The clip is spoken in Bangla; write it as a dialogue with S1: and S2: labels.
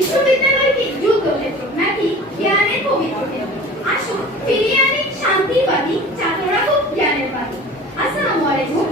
S1: বিশ্ববিদ্যালয় কি যুদ্ধক্ষেত্র নাকি জ্ঞানের পবিত্র ক্ষেত্র আসুন, ফিরিয়ে আনি শান্তিবাদী ছাত্ররা খুব জ্ঞানের বাদী আসসালামু আলাইকুম।